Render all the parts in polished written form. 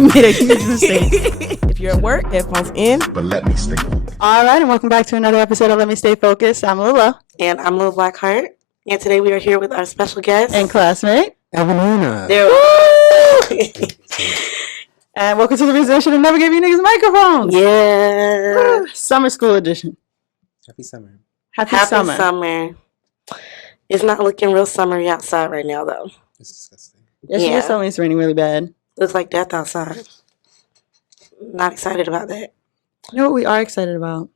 made a huge mistake. If you're at work, headphones in. But let me stay. All right, and welcome back to another episode of Let Me Stay Focused. I'm Lila. And I'm Lil Blackheart. And today we are here with our special guest. And classmate. Evelina. And welcome to the reason I should have never gave you niggas microphones. Yeah. Summer school edition. Happy summer. Happy summer. It's not looking real summery outside right now, though. It's disgusting. Yeah, she just told me it's raining really bad. Looks like death outside. Not excited about that. You know what we are excited about?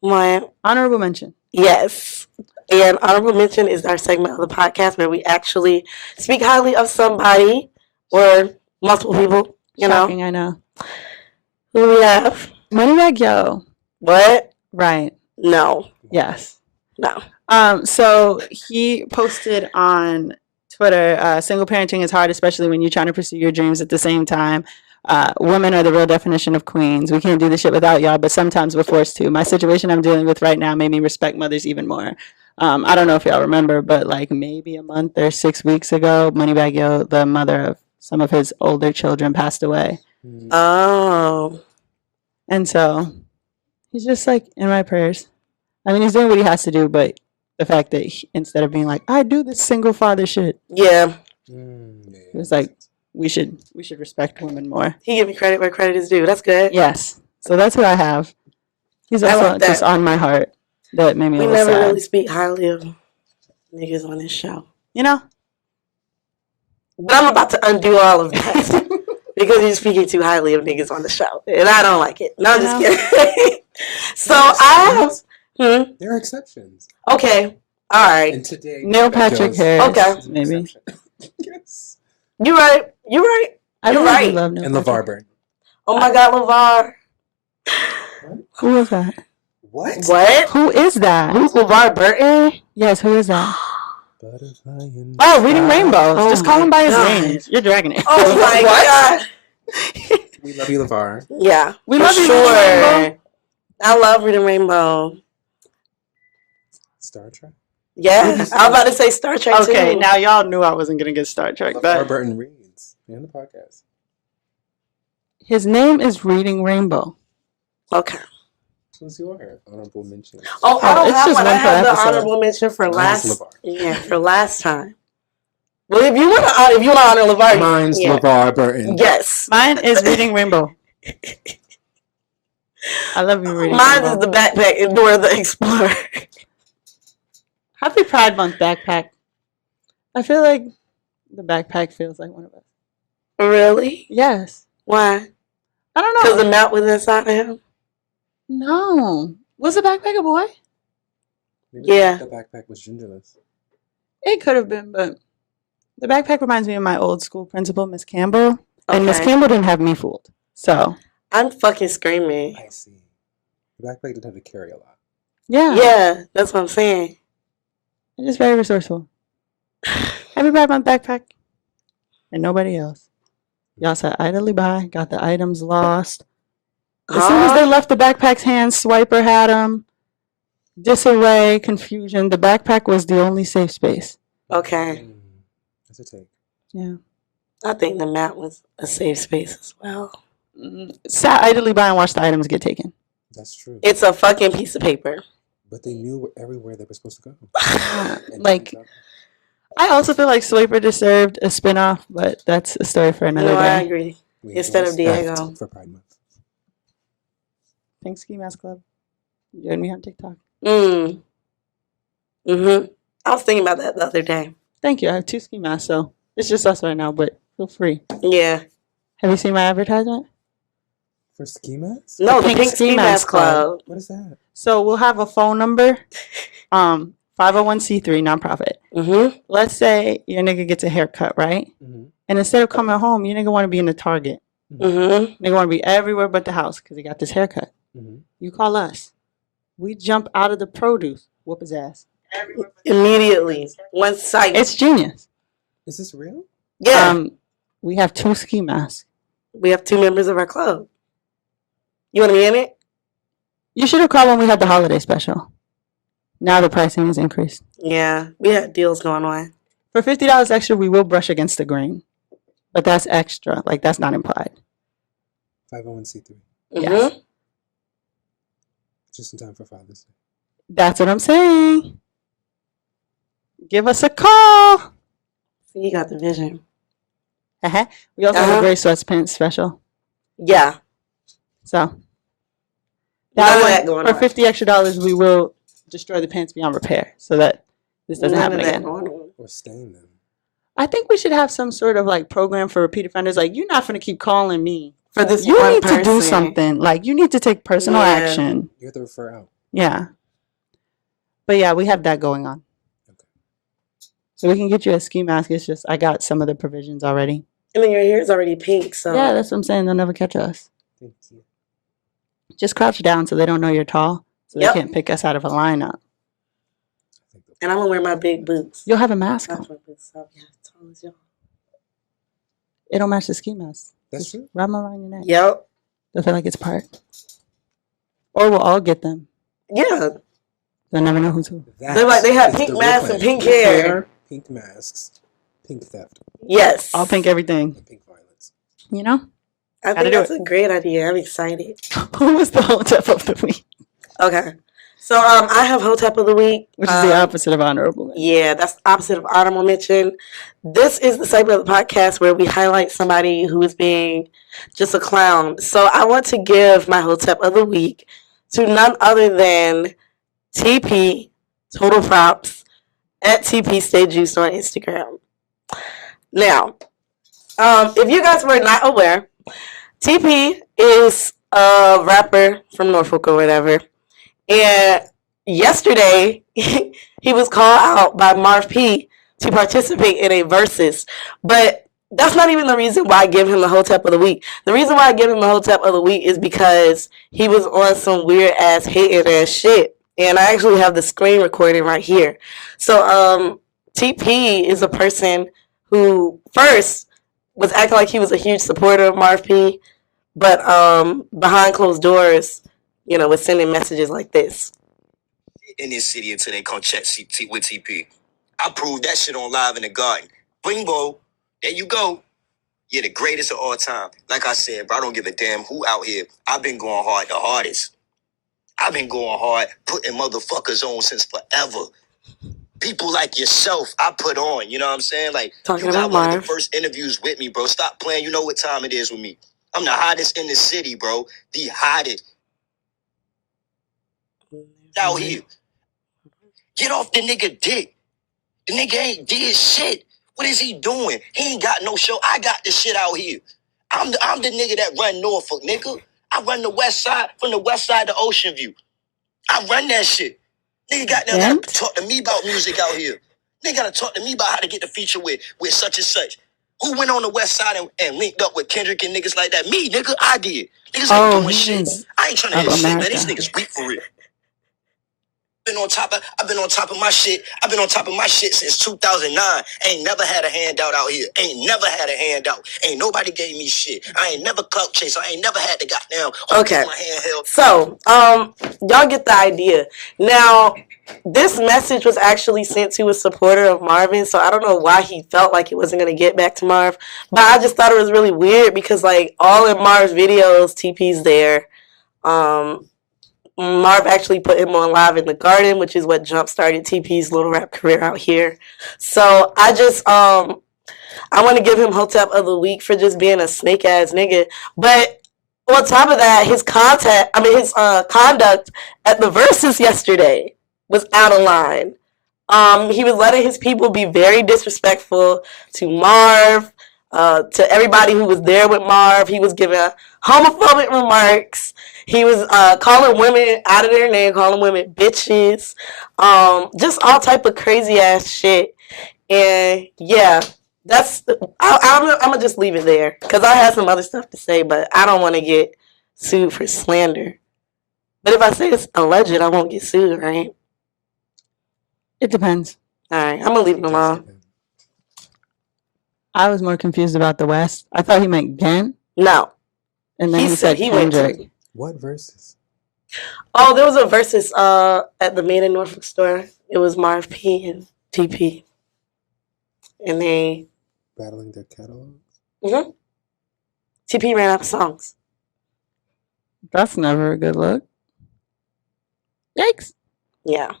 What? Honorable mention. Yes. And honorable mention is our segment of the podcast where we actually speak highly of somebody or multiple people. Shocking, I know. Who do we have? Moneybag Yo. What? Right. No. Yes. No. So he posted on Twitter, single parenting is hard, especially when you're trying to pursue your dreams at the same time. Women are the real definition of queens. We can't do this shit without y'all, but sometimes we're forced to. My situation I'm dealing with right now made me respect mothers even more. I don't know if y'all remember, but like maybe a month or 6 weeks ago, Moneybag Yo, the mother of some of his older children, passed away. Oh. And so he's just like in my prayers. I mean, he's doing what he has to do, but the fact that instead of being like, I do this single father shit. Yeah. It was like, we should respect women more. He gave me credit where credit is due. That's good. Yes. So that's what I have. He's also just on my heart. That made me a little sad. We never really speak highly of niggas on this show. You know? But I'm about to undo all of that. Because you're speaking too highly of niggas on the show. And I don't like it. No, I'm just kidding. So I have... There are exceptions. Okay. All right. And today... Neil Patrick Harris. Okay. Maybe. Yes. You're right. You're right. I You're really right. love Neil And LeVar Burton. Oh my God, LeVar. Who is that? What? What? Who is that? Who's LeVar Burton? Yes, who is that? Butterfly in the Oh, Reading Rainbows. Oh Just call him by his God. name. You're dragging it. Oh my God. We love you, LeVar. Yeah. We for love you, sure. Reading Rainbow. I love Reading Rainbow. Star Trek. Yeah. I was about to say Star Trek too. Okay, now y'all knew I wasn't going to get Star Trek, LeVar but Burton reads in the podcast. his name is Reading Rainbow. Okay. Who's your honorable mention? Oh, I don't it's have just one. I one per have the episode. honorable mention for Mine's last. LeVar. Yeah, for last time. Well, if you want to honor LeVar, Mine's yeah. LeVar Burton. Yes. Mine is Reading Rainbow. I love you, Reading Mine Rainbow. is the backpack and Dora the Explorer. Happy Pride Month backpack. I feel like the backpack feels like one of us. Really? Yes. Why? I don't Because know. the mouth was inside of him. No. Was the backpack a boy? Maybe Yeah. The backpack was genderless. It could have been, but the backpack reminds me of my old school principal, Miss Campbell. And Miss Okay. Campbell didn't have me fooled. So, I'm fucking screaming. I see. The backpack didn't have to carry a lot. yeah. Yeah, that's what I'm saying. It's just very resourceful. Happy Pride Month backpack. And nobody else. Y'all sat idly by, got the items lost. As soon as they left the backpack's hands, Swiper had them. Disarray, confusion. The backpack was the only safe space. Okay. That's a take. Yeah. I think the map was a safe space as well. Sat idly by and watched the items get taken. That's true. It's a fucking piece of paper. But they knew everywhere they were supposed to go. And Like, I also feel like Swiper deserved a spinoff, but that's a story for another No, I day. agree. we instead were of Diego. staffed for Pride Month. Thanks, Ski Mask Club. Join me on TikTok. I was thinking about that the other day. Thank you. I have 2 ski masks, so it's just us right now, but feel free. Yeah. Have you seen my advertisement? For ski masks? No, the Pink Pink Ski Ski Mask Mask Club. What is that? So we'll have a phone number, 501c3 nonprofit. Let's say your nigga gets a haircut, right? And instead of coming home, your nigga want to be in the Target. Nigga want to be everywhere but the house because he got this haircut. You call us. We jump out of the produce, whoop his ass. Immediately. One sight. It's genius. Is this real? Yeah. We have 2 ski masks. We have 2 members of our club. You want to be in it? You should have called when we had the holiday special. Now the pricing is increased. Yeah. We had deals going on. For $50 extra, we will brush against the grain. But that's extra. Like, that's not implied. 501c3. Yes. Just in time for Father's Day. That's what I'm saying. Give us a call. See, you got the vision. We also have a great sweatpants special. Yeah. So None of that going for on. $50 extra, we will destroy the pants beyond repair so that this doesn't happen again. Or stain them. I think we should have some sort of like program for repeat offenders. Like, you're not going to keep calling me for this. You one need person. to do something. Like, you need to take personal action. You have to refer out. Yeah. But yeah, we have that going on. Okay. So we can get you a ski mask. It's just I got some of the provisions already. And then your hair is already pink, so yeah, that's what I'm saying. They'll never catch us. Thank you. Just crouch down so they don't know you're tall, so they can't pick us out of a lineup. And I'm gonna wear my big boots. You'll have a mask on. Tall as y'all. It'll match the ski mask. That's true. Wrap them around your neck. Yep. They'll feel like it's part. Or we'll all get them. Yeah. They'll never know who's who. They have pink masks and pink hair. Pink masks. Pink theft. Yes. All pink everything. And pink violence. You know? I think that's a great idea. I'm excited. Who was the Hotep of the week? Okay. So I have Hotep of the week. Which is the opposite of honorable mention. Yeah, that's the opposite of honorable mention. This is the segment of the podcast where we highlight somebody who is being just a clown. So I want to give my Hotep of the week to none other than TP, Total Props, at TP Stay Juiced on Instagram. Now, if you guys were not aware, TP is a rapper from Norfolk or whatever. And yesterday, he was called out by Marv P to participate in a versus. But that's not even the reason why I give him the Hotep of the week. The reason why I give him the Hotep of the week is because he was on some weird ass hating ass shit. And I actually have the screen recording right here. So TP is a person who first was acting like he was a huge supporter of Marv P, but behind closed doors, was sending messages like this. In this city until they come check with TP. I proved that shit on Live in the Garden. Bingbo, there you go. You're the greatest of all time. Like I said, bro, I don't give a damn who out here. I've been going hard, the hardest. I've been going hard, putting motherfuckers on since forever. People like yourself, I put on, you know what I'm saying? Like, Talking you got about one Marv. of the first interviews with me, bro. Stop playing. You know what time it is with me. I'm the hottest in the city, bro. The hottest. Out here. Get off the nigga dick. The nigga ain't did shit. What is he doing? He ain't got no show. I got this shit out here. I'm the nigga that run Norfolk, nigga. I run the west side, from the west side to Ocean View. I run that shit. Nigga gotta talk to me about music out here. Nigga gotta talk to me about how to get the feature with such and such. Who went on the west side and linked up with Kendrick and niggas like that? Me, nigga. I did. Niggas ain't doing shit. I ain't trying to hit shit, man. These niggas weak for real. I've been on top of my shit. I've been on top of my shit since 2009. Ain't never had a handout out here. Ain't never had a handout. Ain't nobody gave me shit. I ain't never clout chase. I ain't never had to goddamn Okay. my handheld. So, y'all get the idea. Now, this message was actually sent to a supporter of Marvin, so I don't know why he felt like he wasn't going to get back to Marv. But I just thought it was really weird because, like, all in Marv's videos, TP's there. Marv actually put him on Live in the Garden, which is what jump-started TP's little rap career out here. So I just, I want to give him Hotep of the week for just being a snake-ass nigga. But on top of that, his conduct at the Versus yesterday was out of line. He was letting his people be very disrespectful to Marv, to everybody who was there with Marv. He was giving homophobic remarks. He was calling women out of their name, calling women bitches, just all type of crazy ass shit. And yeah, I'm gonna just leave it there because I have some other stuff to say, but I don't want to get sued for slander. But if I say it's alleged, I won't get sued, right? It depends. All right, I'm gonna leave it alone. I was more confused about the West. I thought he meant Ghent. No. And then he said he went Kendrick. to. What verses? Oh, there was a versus at the Made in Norfolk store. It was Marv P and TP. And they Battling their catalogs? TP ran out of songs. That's never a good look. Yikes. Yeah.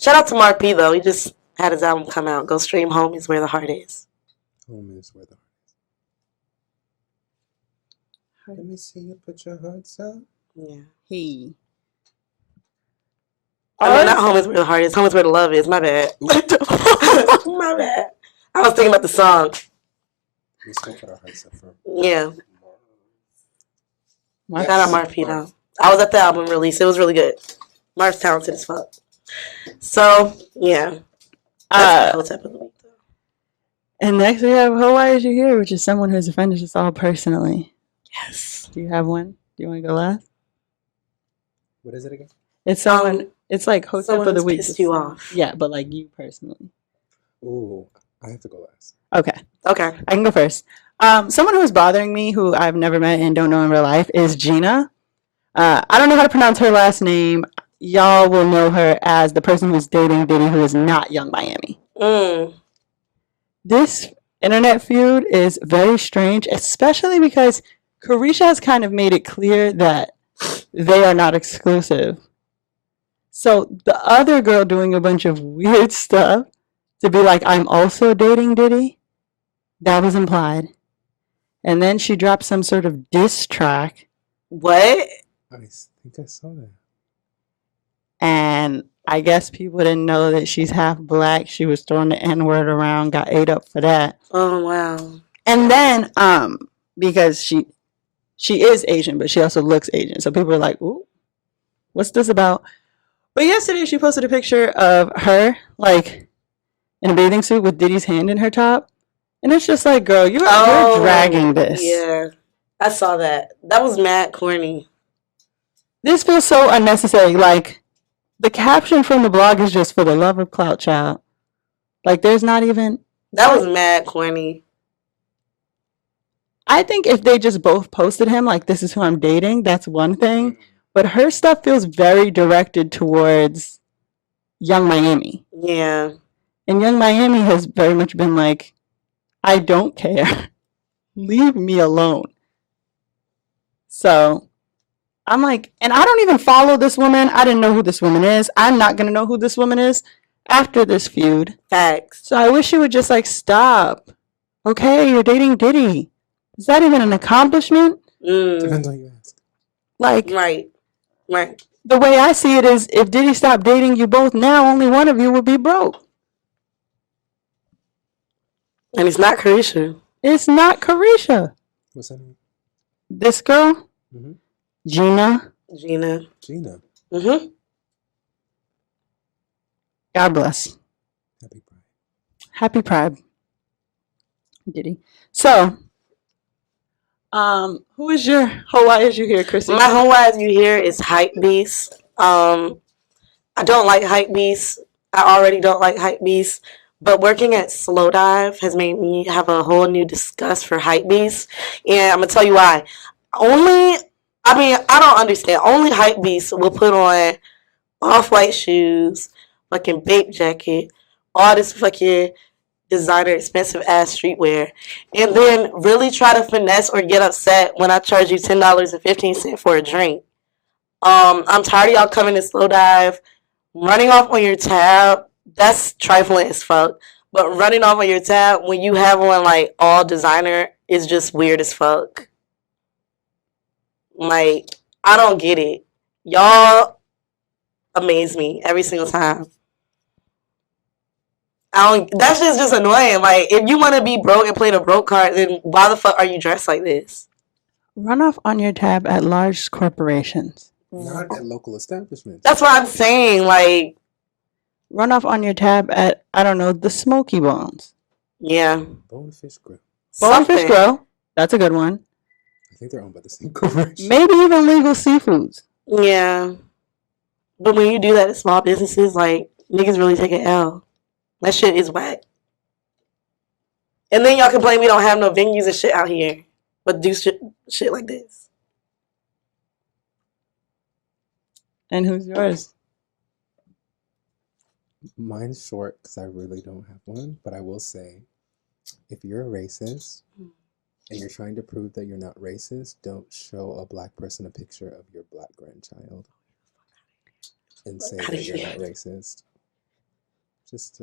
Shout out to Mark P though. He just had his album come out. Go stream Home is Where the Heart Is. Home is where the heart is. Let me see you put your hearts up. Yeah. He. I mean, not Home is Where the Heart Is. Home is Where the Love Is. My bad. My bad. I was thinking about the song. We still put our hearts up for. Yeah. Mark. Shout out Mark P though. I was at the album release. It was really good. Mark's talented as fuck. So, yeah. That's the whole type of the week though. And next we have Why Is You Here, which is someone who's offended us all personally. Yes. Do you have one? Do you want to go last? What is it again? It's someone. It's like Hotep Someone of the who's week. pissed you off. Yeah, but like you personally. Ooh, I have to go last. Okay, Okay. I can go first. Someone who's bothering me, who I've never met and don't know in real life, is Gina. I don't know how to pronounce her last name. Y'all will know her as the person who's dating Diddy, who is not Young Miami. This internet feud is very strange, especially because Carisha has kind of made it clear that they are not exclusive. So the other girl doing a bunch of weird stuff to be like, I'm also dating Diddy, that was implied. And then she dropped some sort of diss track. What? I think I saw that. And I guess people didn't know that she's half black. She was throwing the N-word around, got ate up for that. Oh wow. And then because she is Asian, but she also looks Asian. So people were like, ooh, what's this about? But yesterday she posted a picture of her like in a bathing suit with Diddy's hand in her top. And it's just like, girl, you're dragging this. Yeah. I saw that. That was mad corny. This feels so unnecessary. Like, the caption from the blog is just for the love of clout, child. Like, there's not even. That was mad corny. I think if they just both posted him, like, this is who I'm dating, that's one thing. But her stuff feels very directed towards Young Miami. Yeah. And Young Miami has very much been like, I don't care. Leave me alone. So I'm like, and I don't even follow this woman. I didn't know who this woman is. I'm not going to know who this woman is after this feud. Facts. So I wish you would just like stop. Okay, you're dating Diddy. Is that even an accomplishment? Depends on you ask. Like, Right. the way I see it is if Diddy stopped dating you both now, only one of you would be broke. And it's not Carisha. It's not Carisha. What's her name? This girl, Mhm. Gina. Gina. Gina. God bless. Happy Pride. Happy Pride. Diddy. So, who is your Why Is You Here, Chrissy? My Why Is You Here is Hype Beast. I don't like Hype Beast. I already don't like Hype Beast. But working at Slow Dive has made me have a whole new disgust for Hype Beast. And I'm going to tell you why. I don't understand. Only Hype Beast will put on off-white shoes, fucking bape jacket, all this fucking designer expensive ass streetwear, and then really try to finesse or get upset when I charge you $10.15 for a drink. I'm tired of y'all coming to Slow Dive, running off on your tab. That's trifling as fuck. But running off on your tab when you have on like all designer is just weird as fuck. Like, I don't get it. Y'all amaze me every single time. That shit's just annoying. Like, if you want to be broke and play the broke card, then why the fuck are you dressed like this? Run off on your tab at large corporations. Not at local establishments. That's what I'm saying. Like, run off on your tab at, I don't know, the Smoky Bones. Yeah. Bonefish Grill. Bonefish Grill. That's a good one. I think they're owned by the same corporation. Maybe even Legal Seafoods. Yeah. But when you do that at small businesses, like, niggas really take an L. That shit is whack. And then y'all complain we don't have no venues and shit out here. But do shit like this. And who's yours? Mine's short because I really don't have one, but I will say, if you're a racist, and you're trying to prove that you're not racist, don't show a black person a picture of your black grandchild and say Outta that you're here. not racist. Just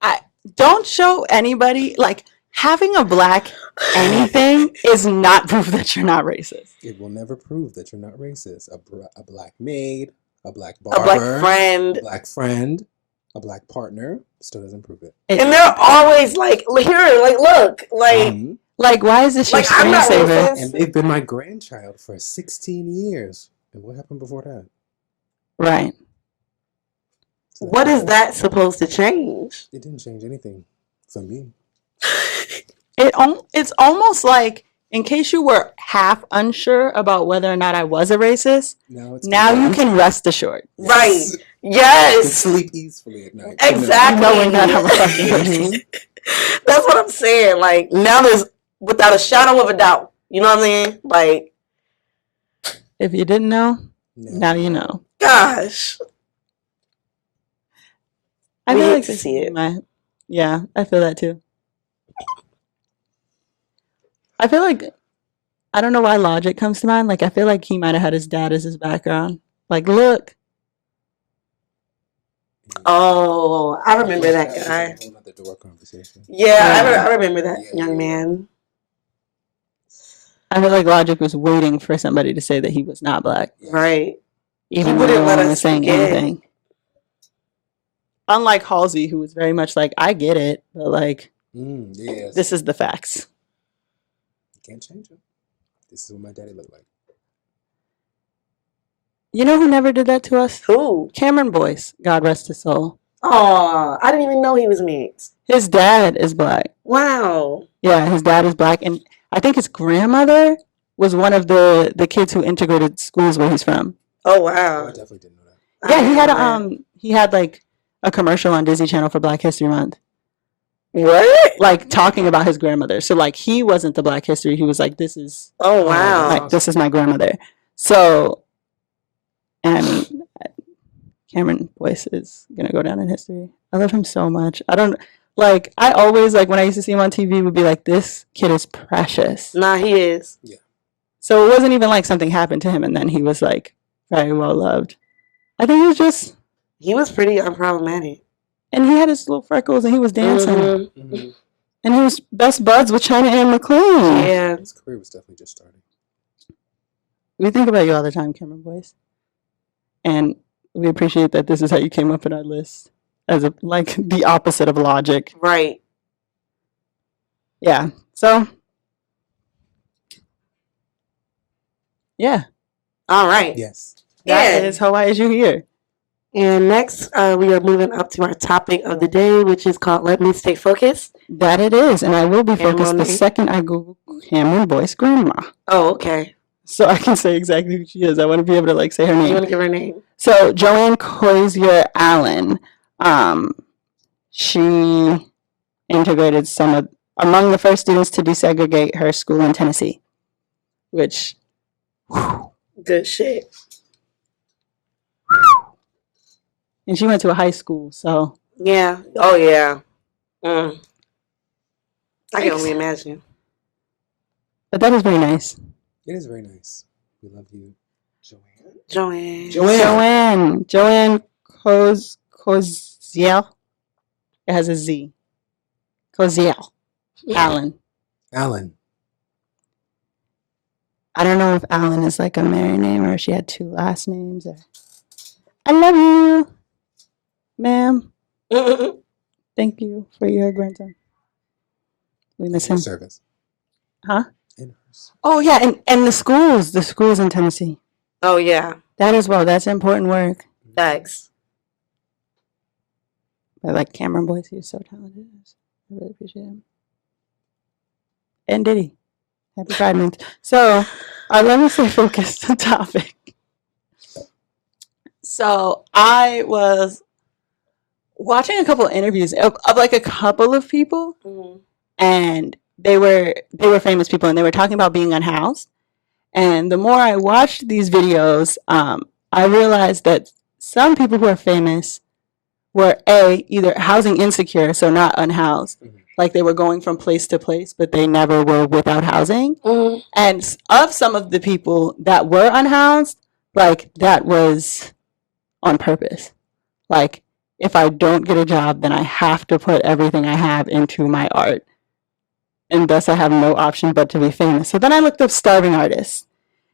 I don't show anybody like having a black anything is not proof that you're not racist. it will never prove that you're not racist. A black maid, a black A barber, black friend. a black friend, a black partner still doesn't prove it. And they're always like, here, like, look, like, Like, why is this your like I'm not screensaver? racist. And they've been my grandchild for 16 years. And what happened before that? Right. So What is that supposed to change? It didn't change anything for me. It's almost like, in case you were half unsure about whether or not I was a racist, now you can rest assured. Right. You can Yes. sleep easily at night. Exactly. Knowing that I'm a fucking racist. That's what I'm saying. Like, now there's, without a shadow of a doubt. You know what I mean? Like, If you didn't know, No. now you know. gosh. I We feel hate like to this see is it. yeah, I feel that too. I feel like, I don't know why Logic comes to mind. Like, I feel like he might have had his dad as his background. Like, look. Oh, I remember that was guy. a whole nother door conversation. Yeah, Yeah. I remember that Yeah, young yeah. man. I feel like Logic was waiting for somebody to say that he was not black, Right. even though wouldn't no let one us was saying forget. anything. Unlike Halsey, who was very much like, I get it, but like, Yes. this is the facts. You can't change it. This is what my daddy looked like. You know who never did that to us? Who? Cameron Boyce, God rest his soul. Oh, I didn't even know he was mixed. His dad is black. Wow. Yeah, his dad is black, and I think his grandmother was one of the kids who integrated schools where he's from. Oh, Oh, wow. I definitely didn't know that. I Yeah, he didn't had know that. he had like a commercial on Disney Channel for Black History Month, What? like talking about his grandmother. So like he wasn't the Black History. He was like, this is Oh, wow. like this is my grandmother. So, and I mean, Cameron Boyce is gonna go down in history. I love him so much. I don't like. I always like when I used to see him on TV would be like, this kid is precious. Nah, he is. So it wasn't even like something happened to him and then he was like very well loved. I think he was just, He was pretty unproblematic. and he had his little freckles and he was dancing. Mhm. Mm-hmm. And he was best buds with China Anne McClain. Yeah. His career was definitely just starting. We think about you all the time, Cameron Boyce. And we appreciate that this is how you came up in our list as a like the opposite of Logic. Right. Yeah. So yeah. All right. Yes. That Yeah. is how Why Is You Here? And next, we are moving up to our topic of the day, which is called Let Me Stay Focused. That it is. And I will be focused the Monique. second I Google Cameron Boyce grandma. Oh, okay. So I can say exactly who she is. I want to be able to like say her You name. want to give her name? So Joanne Coincidental Allen, she integrated among the first students to desegregate her school in Tennessee, which, Good shit. and she went to a high school. So Yeah. Oh, yeah. I can Thanks. only imagine. but that is very nice. It is very nice. We love you, Joanne. Joanne. Joanne Coziel. It has a Z. Coziel Allen. Alan. I don't know if Allen is like a married name or if she had two last names. I love you, ma'am. Thank you for your grandson. We miss him. Service. Huh? In hers. Oh yeah, and the schools in Tennessee. Oh, yeah. That as well. That's important work. Thanks. I like Cameron Boyce. He's so talented. I really appreciate him. And Diddy. Happy Pride Month. So, let me stay focused on topic. So, I was watching a couple of interviews of like a couple of people, and they were famous people, and they were talking about being unhoused. And the more I watched these videos, I realized that some people who are famous were either housing insecure, so not unhoused, like they were going from place to place, but they never were without housing. Mhm. And of some of the people that were unhoused, like that was on purpose. Like, if I don't get a job, then I have to put everything I have into my art. And thus I have no option but to be famous. So then I looked up starving artists.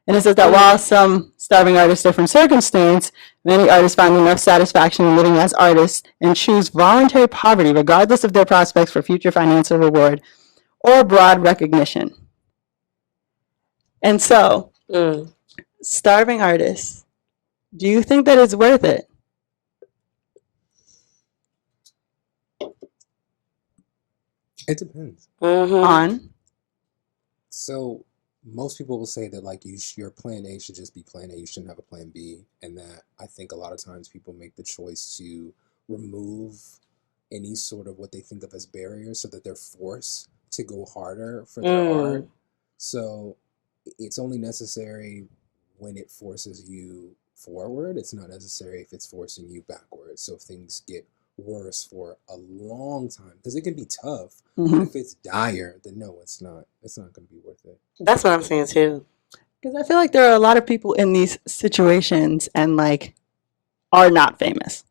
And it says that while some starving artists are from circumstance, many artists find enough satisfaction in living as artists and choose voluntary poverty regardless of their prospects for future financial reward or broad recognition. And so, Mm. starving artists, do you think that it's worth it? It depends. Mhm. On? So most people will say that like your plan A should just be plan A. You shouldn't have a plan B, and that I think a lot of times people make the choice to remove any sort of what they think of as barriers, so that they're forced to go harder for their art. So it's only necessary when it forces you forward. It's not necessary if it's forcing you backwards. So if things get worse for a long time, because it can be tough, but if it's dire, then no, it's not going to be worth it. That's what I'm saying too. Because I feel like there are a lot of people in these situations and like are not famous.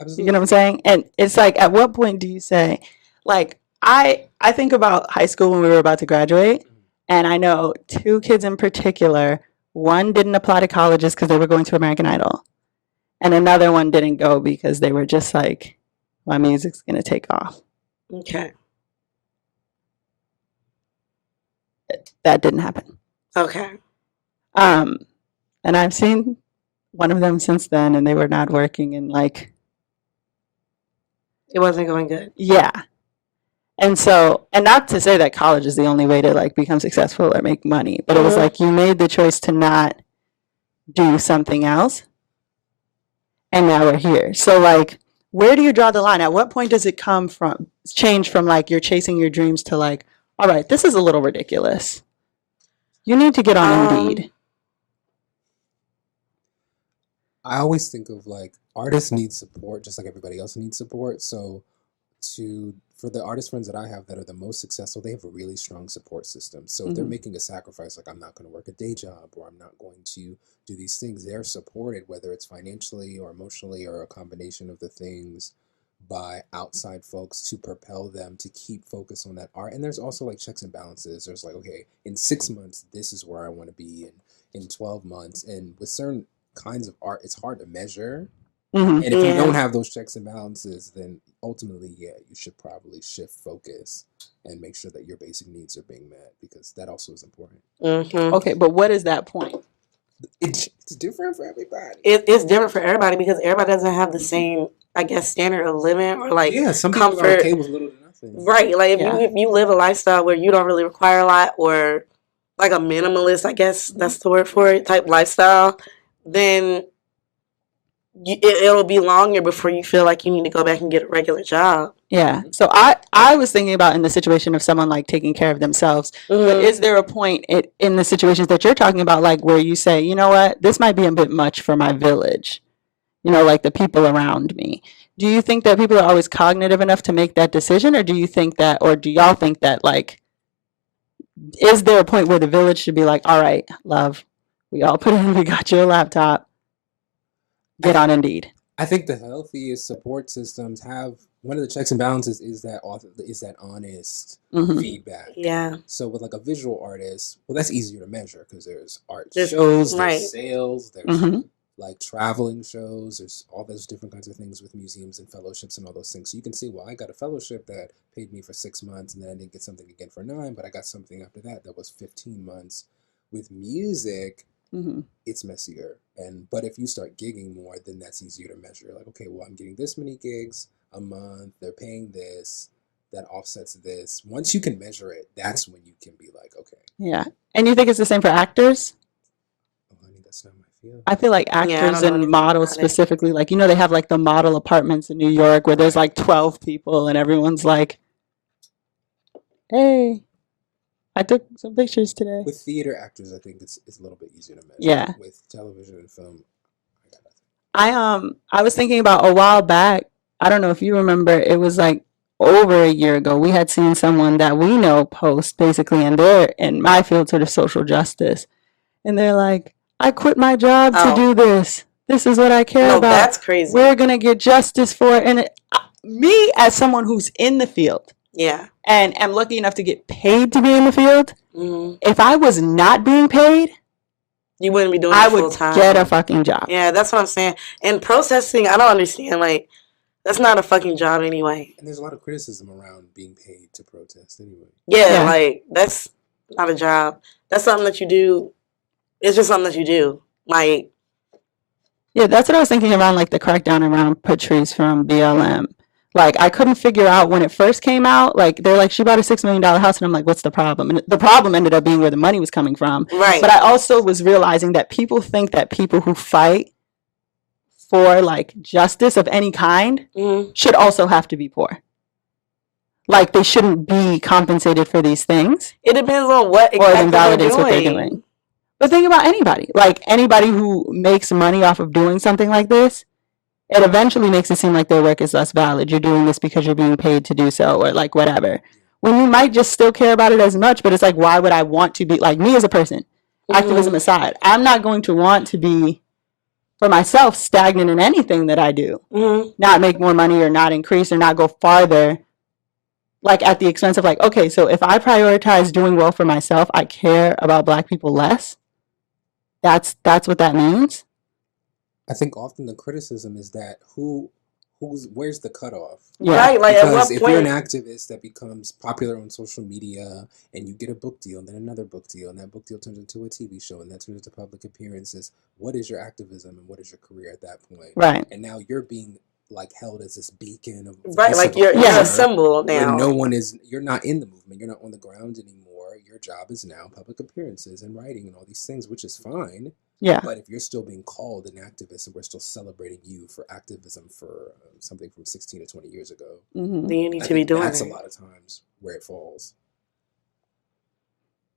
Absolutely. You get what I'm saying? And it's like, at what point do you say, like, I think about high school when we were about to graduate, and I know two kids in particular. One didn't apply to colleges because they were going to American Idol, and another one didn't go because they were just like, my music's gonna take off. Okay. That didn't happen. Okay. And I've seen one of them since then, and they were not working, and like, It wasn't going good. yeah. And so, and not to say that college is the only way to like become successful or make money, but it was like you made the choice to not do something else, and now we're here. So like, where do you draw the line? At what point does it change from like you're chasing your dreams to like, all right, this is a little ridiculous. You need to get on Indeed. I always think of like artists need support just like everybody else needs support. So for the artist friends that I have that are the most successful, they have a really strong support system. So if they're making a sacrifice, like I'm not going to work a day job or I'm not going to do these things, they're supported, whether it's financially or emotionally or a combination of the things, by outside folks to propel them to keep focus on that art. And there's also like checks and balances. There's like, okay, in 6 months, this is where I want to be in 12 months. And with certain kinds of art, it's hard to measure. And if you don't have those checks and balances, then ultimately, yeah, you should probably shift focus and make sure that your basic needs are being met, because that also is important. Okay, but what is that point? It's different for everybody. It's different for everybody because everybody doesn't have the same, I guess, standard of living or like some people comfort. are okay with little to nothing. Right. Like if you live a lifestyle where you don't really require a lot, or like a minimalist, I guess that's the word for it, type lifestyle, then it'll be longer before you feel like you need to go back and get a regular job. Yeah. So I was thinking about in the situation of someone like taking care of themselves. But is there a point in the situations that you're talking about, like where you say, you know what, this might be a bit much for my village, you know, like the people around me. Do you think that people are always cognitive enough to make that decision? Or do you think that, or do y'all think that, like, is there a point where the village should be like, all right, love, we all put in, we got you a laptop, get on Indeed? I think the healthiest support systems have, one of the checks and balances is that honest feedback. Yeah. So with like a visual artist, well, that's easier to measure because there's art There's- shows, right. there's sales, there's like traveling shows, there's all those different kinds of things with museums and fellowships and all those things. So you can see, well, I got a fellowship that paid me for 6 months, and then I didn't get something again for 9, but I got something after that was 15 months. With music, it's messier. But if you start gigging more, then that's easier to measure. Like, okay, well, I'm getting this many gigs a month, they're paying this, that offsets this. Once you can measure it, that's when you can be like, okay. Yeah. And you think it's the same for actors? Oh, honey, that's not my field. I feel like actors and models specifically, like, you know, they have like the model apartments in New York where there's like 12 people and everyone's like, hey, I took some pictures today. With theater actors, I think it's a little bit easier to measure. Yeah. With television and film, I got nothing. I was thinking about a while back, I don't know if you remember, it was like over a year ago, we had seen someone that we know post basically, and they're in my field, sort of social justice. And they're like, I quit my job to do this. This is what I care No, about. that's crazy. We're going to get justice for it. And me, as someone who's in the field, Yeah. and am lucky enough to get paid to be in the field, if I was not being paid, you wouldn't be doing it I full would time. get a fucking job. Yeah, that's what I'm saying. And protesting, I don't understand. Like, that's not a fucking job anyway. And there's a lot of criticism around being paid to protest anyway. Yeah, like, that's not a job. That's something that you do. It's just something that you do. Like, yeah, that's what I was thinking around, like, the crackdown around Patrice from BLM. Like, I couldn't figure out when it first came out, like, they're like, she bought a $6 million house, and I'm like, what's the problem? And the problem ended up being where the money was coming from. right. But I also was realizing that people think that people who fight for, like, justice of any kind should also have to be poor. Like, they shouldn't be compensated for these things. It depends on what Or it exactly they're invalidates what they're doing. But think about anybody. Like, anybody who makes money off of doing something like this, it eventually makes it seem like their work is less valid. You're doing this because you're being paid to do so, or like whatever. When you might just still care about it as much, but it's like, why would I want to be, like, me as a person, activism aside, I'm not going to want to be, for myself, stagnant in anything that I do. Not make more money or not increase or not go farther, like, at the expense of, like, okay, so if I prioritize doing well for myself, I care about Black people less. That's what that means. I think often the criticism is that where's the cutoff? Yeah. Right, like, at Because what if you're an point? activist that becomes popular on social media and you get a book deal and then another book deal and that book deal turns into a TV show and that turns into public appearances, what is your activism and what is your career at that point? Right. And now you're being, like, held as this beacon of Right, voice like, of you're oppressor, a symbol where now. no one is, you're not in the movement, you're not on the ground anymore. Your job is now public appearances and writing and all these things, which is fine. Yeah. But if you're still being called an activist and we're still celebrating you for activism for something from 16 to 20 years ago, Then you need I to be think doing that's it. a lot of times where it falls.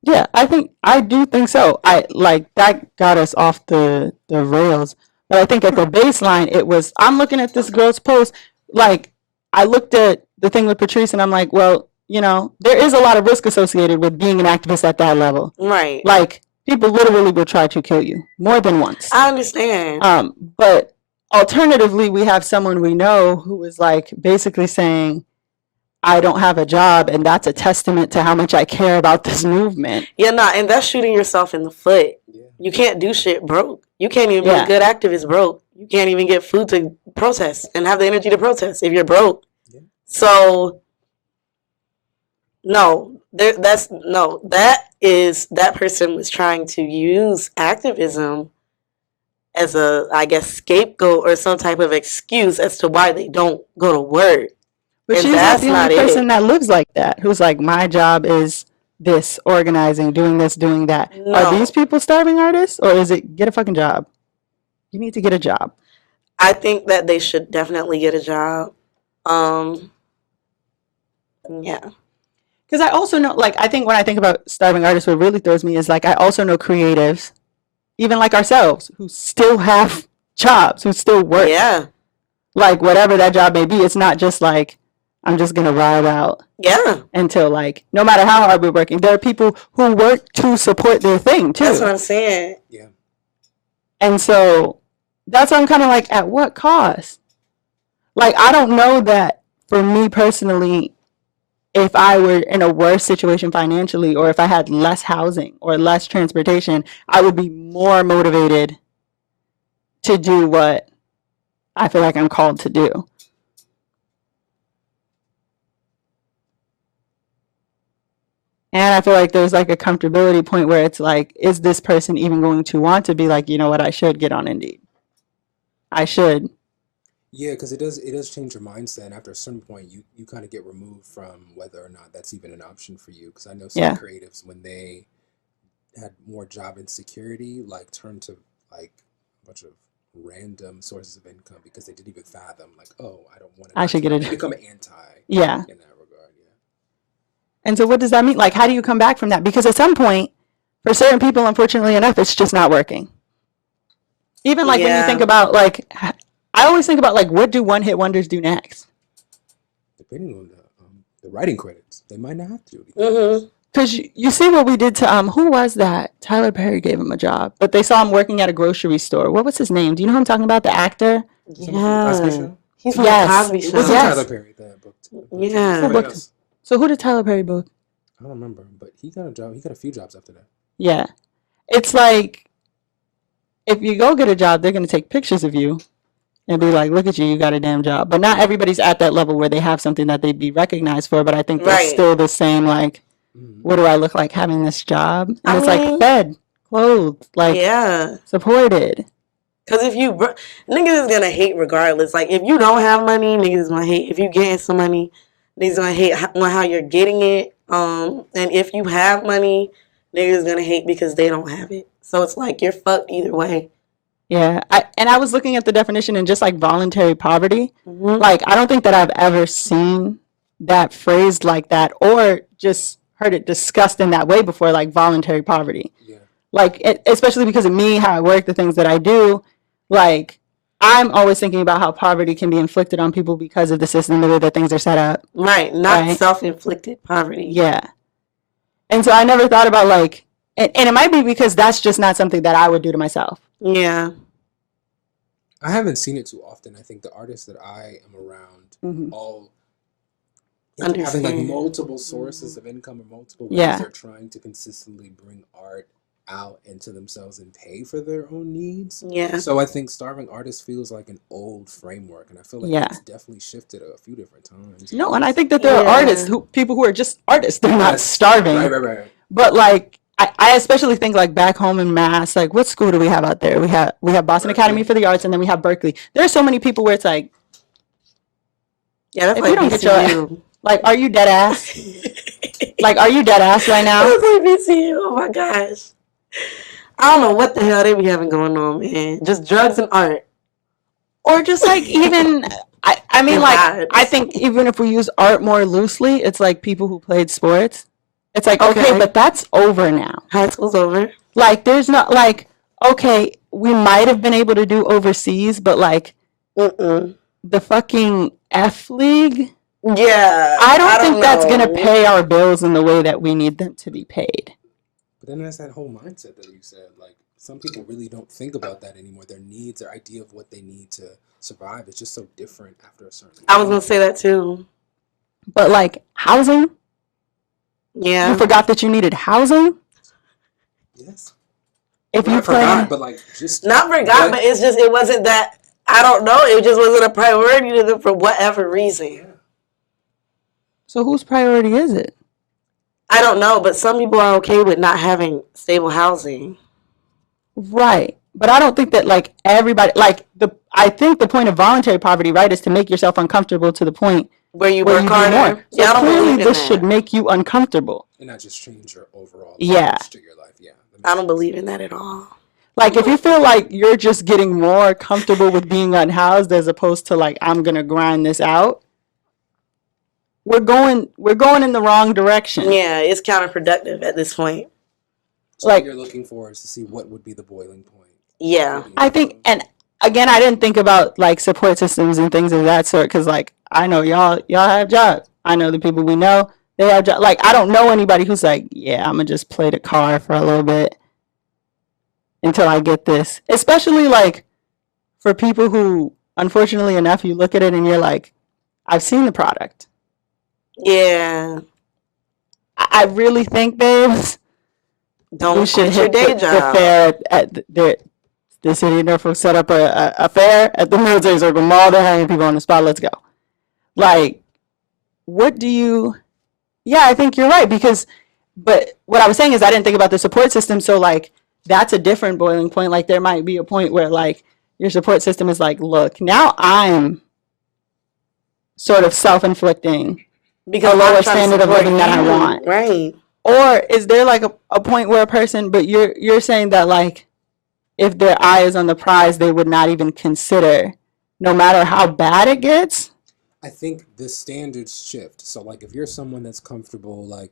Yeah, I do think so. I like that got us off the rails. But I think at the baseline it was, I'm looking at this girl's post, like, I looked at the thing with Patrice and I'm like, well, you know, there is a lot of risk associated with being an activist at that level. Right. Like, people literally will try to kill you more than once. I understand. But alternatively, we have someone we know who is, like, basically saying, I don't have a job, and that's a testament to how much I care about this movement. Yeah, nah, and that's shooting yourself in the foot. Yeah. You can't do shit broke. You can't even be Yeah. a good activist broke. You can't even get food to protest and have the energy to protest if you're broke. Yeah. So, no, that person was trying to use activism as a, I guess, scapegoat or some type of excuse as to why they don't go to work. But And she's not that's the not only person it. that lives like that, who's like, my job is this, organizing, doing this, doing that. No. Are these people starving artists, or is it get a fucking job? You need to get a job. I think that they should definitely get a job. Yeah. Because I also know, like, I think when I think about starving artists, what really throws me is, like, I also know creatives, even like ourselves, who still have jobs, who still work. Yeah. Like, whatever that job may be, it's not just like, I'm just going to ride out Yeah. until, like, no matter how hard we're working. There are people who work to support their thing, too. That's what I'm saying. Yeah. And so that's why I'm kind of like, at what cost? Like, I don't know that for me personally, if I were in a worse situation financially, or if I had less housing or less transportation, I would be more motivated to do what I feel like I'm called to do. And I feel like there's, like, a comfortability point where it's like, is this person even going to want to be like, you know what, I should get on Indeed. I should. Yeah, because it does change your mindset. And after a certain point, you kind of get removed from whether or not that's even an option for you. Because I know some Yeah. creatives, when they had more job insecurity, like, turned to, like, a bunch of random sources of income because they didn't even fathom, like, oh, I don't want to. I should get a They job. become anti Yeah. in that regard. Yeah. And so what does that mean? Like, how do you come back from that? Because at some point, for certain people, unfortunately enough, it's just not working. Even, like, when you Yeah. think about, like, I always think about, like, what do one-hit wonders do next? Depending on the writing credits. They might not have to do anything. Mm-hmm. Because you see what we did to who was that? Tyler Perry gave him a job, but they saw him working at a grocery store. What was his name? Do you know who I'm talking about? The actor. Is someone from the Cosby Yeah. Show? He's from Yes. the Cosby It Show. wasn't Yes. Tyler Perry that booked. Yeah. Somebody booked else. So who did Tyler Perry book? I don't remember, but he got a job. He got a few jobs after that. Yeah, it's like if you go get a job, they're gonna take pictures of you and be like, "Look at you, you got a damn job." But not everybody's at that level where they have something that they'd be recognized for. But I think there's Right. still the same like, Mhm. what do I look like having this job? And I it's mean- like fed, clothed, like Yeah. supported. Because if you, niggas is going to hate regardless. Like, if you don't have money, niggas is going to hate. If you getting some money, niggas going to hate how you're getting it. And if you have money, niggas is going to hate because they don't have it. So it's like, you're fucked either way. Yeah, I was looking at the definition and just like voluntary poverty. Mhm. Like I don't think that I've ever seen that phrased like that or just heard it discussed in that way before, like voluntary poverty. Yeah. Like especially because of me, how I work, the things that I do. Like I'm always thinking about how poverty can be inflicted on people because of the system, the way that things are set up. Right. Not Right. self-inflicted poverty. Yeah. And so I never thought about like, and it might be because that's just not something that I would do to myself. Yeah. I haven't seen it too often. I think the artists that I am around Mhm. all end up having like Understand. multiple sources of income or multiple ways Yeah. they're trying to consistently bring art out into themselves and pay for their own needs. Yeah. So I think starving artist feels like an old framework, and I feel like Yeah. it's definitely shifted a few different times. No, and I think that there are Yeah. artists people who are just artists. They're not Yes. starving. Right. But like I especially think like back home in Mass, like what school do we have out there? We have Boston Berkeley. Academy for the Arts and then we have Berkeley. There are so many people where it's like Yeah, that's if like you don't get your BCU. like are you dead ass? Like are you dead ass right now? That's like BCU. Oh my gosh. I don't know what the hell they be having going on, man. Just drugs and art. Or just like even I mean And like vibes. I think even if we use art more loosely, it's like people who played sports. It's like okay, Okay. but that's over now. High school's over. Like there's not like okay, we might have been able to do overseas, but like Mm-mm. the fucking F League, Yeah. I don't think that's know. gonna pay our bills in the way that we need them to be paid. But then there's that whole mindset that you said. Like some people really don't think about that anymore. Their needs, their idea of what they need to survive is just so different after a certain. I was going to say that too. But like housing, Yeah. you forgot that you needed housing. Yes. If Not you forgot, plan, but like just Not forgot, but it's just, it wasn't that, I don't know. It just wasn't a priority to them for whatever reason. yeah. so whose priority is it? I don't know, but some people are okay with not having stable housing. Right. But I don't think that like everybody like I think the point of voluntary poverty, right, is to make yourself uncomfortable to the point Where you where work you do harder. more. So Yeah, I don't clearly believe in this that. should make you uncomfortable. And not just change your overall Yeah. approach to your life. Yeah. I don't believe in that at all. Like if you feel like you're just getting more comfortable with being unhoused as opposed to like I'm gonna grind this out, we're going in the wrong direction. Yeah, it's counterproductive at this point. So Like- what you're looking for is to see what would be the boiling point. Yeah. I think, and again, I didn't think about like support systems and things of that sort because like I know y'all have jobs. I know the people we know, they have jobs. Like I don't know anybody who's like, yeah, I'm gonna just play the car for a little bit until I get this. Especially like for people who, unfortunately enough, you look at it and you're like, I've seen the product. Yeah. I really think, babes, Don't we should quit your hit day the job. fair at the city of Norfolk set up a fair at the military circle mall. They're having people on the spot. Let's go. Like, what do you? Yeah, I think you're right but what I was saying is I didn't think about the support system. So like, that's a different boiling point. Like, there might be a point where like your support system is like, look, now I'm sort of self-inflicting Because a lower I'm trying to standard of support living that I you. want. Right. Or is there like a point where a person, but you're saying that like if their eye is on the prize, they would not even consider, no matter how bad it gets? I think the standards shift. So like if you're someone that's comfortable like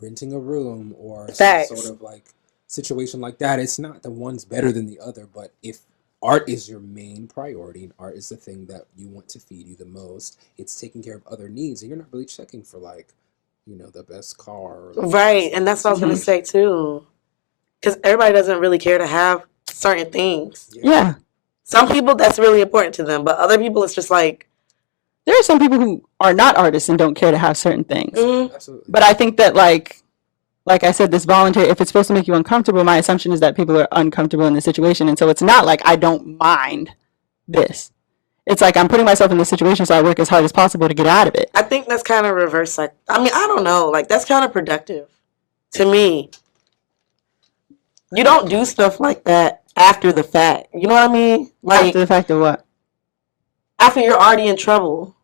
renting a room or some Facts. sort of like situation like that, it's not the one's better than the other, but if art is your main priority, and art is the thing that you want to feed you the most. It's taking care of other needs, and you're not really checking for like, the best car. Or the Right, best, and that's what I was gonna Mhm. say too. Because everybody doesn't really care to have certain things. Yeah. Some people that's really important to them, but other people it's just like, There are some people who are not artists and don't care to have certain things. Absolutely. But I think that like I said, this voluntary, if it's supposed to make you uncomfortable, my assumption is that people are uncomfortable in the situation. And so it's not like I don't mind this. It's like I'm putting myself in this situation, so I work as hard as possible to get out of it. I think that's kind of reverse. Like, I mean, I don't know. Like, that's kind of productive to me. You don't do stuff like that after the fact. You know what I mean? Like, After the fact of what? after you're already in trouble.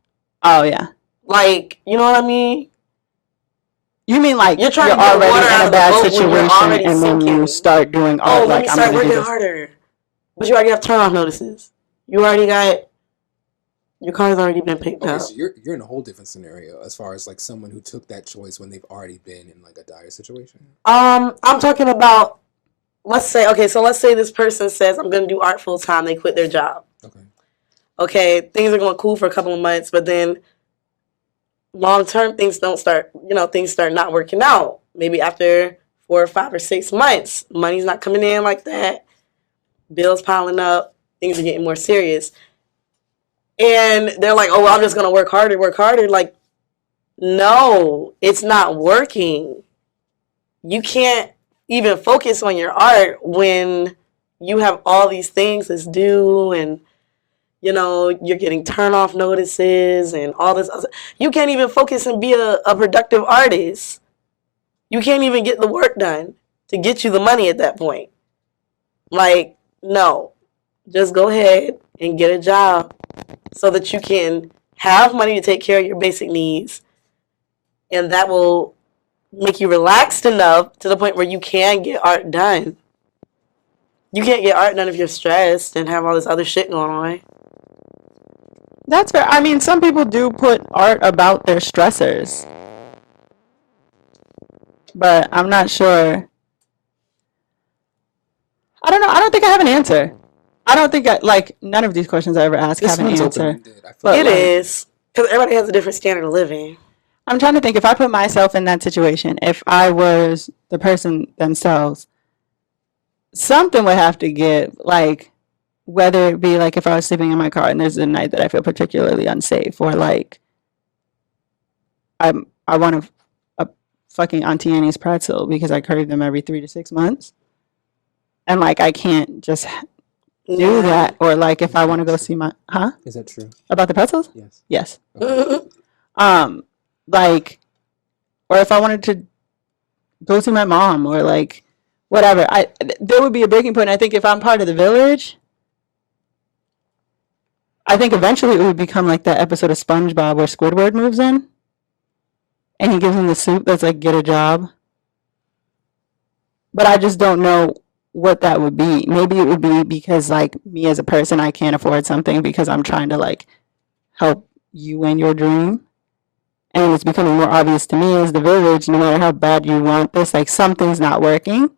Oh, yeah. Like, you know what I mean? You mean like You're trying to get the already water out in of a the bad boat when you're situation already and then you sinking. start doing art Oh, let like me I'm start going to do working this. harder. But you already have turn off notices. You already got, your car's already been picked Okay, up. so you're in a whole different scenario as far as like someone who took that choice when they've already been in like a dire situation. I'm talking about, let's say this person says, I'm going to do art full time. They quit their job. Okay. Okay, things are going cool for a couple of months, but then long term things start not working out. Maybe after 4 or 5 or 6 months, money's not coming in like that. Bills piling up, things are getting more serious. And they're like, oh, well, I'm just going to work harder. Like, no, it's not working. You can't even focus on your art when you have all these things that's due and, you're getting turn off notices and all this other. You can't even focus and be a productive artist. You can't even get the work done to get you the money at that point. Like, no, just go ahead and get a job so that you can have money to take care of your basic needs. And that will make you relaxed enough to the point where you can get art done. You can't get art done if you're stressed and have all this other shit going on. That's fair. I mean, some people do put art about their stressors. But I'm not sure. I don't know. I don't think I have an answer. I don't think none of these questions I ever asked This have an one's answer. open-ended. I feel But, It like, is. Because everybody has a different standard of living. I'm trying to think if I put myself in that situation, if I was the person themselves, something would have to give. Like, whether it be like if I was sleeping in my car and there's a night that I feel particularly unsafe, or like I want a fucking Auntie Annie's pretzel because I crave them every 3 to 6 months, and like I can't just do that, or like if I want to go see my Is that true? about the pretzels? Yes. Yes. Okay. Like, or if I wanted to go see my mom, or like whatever, there would be a breaking point. I think if I'm part of the village, I think eventually it would become like that episode of SpongeBob where Squidward moves in and he gives him the soup that's like, get a job. But I just don't know what that would be. Maybe it would be because like me as a person, I can't afford something because I'm trying to like help you in your dream. And it's becoming more obvious to me as the village, no matter how bad you want this, like something's not working.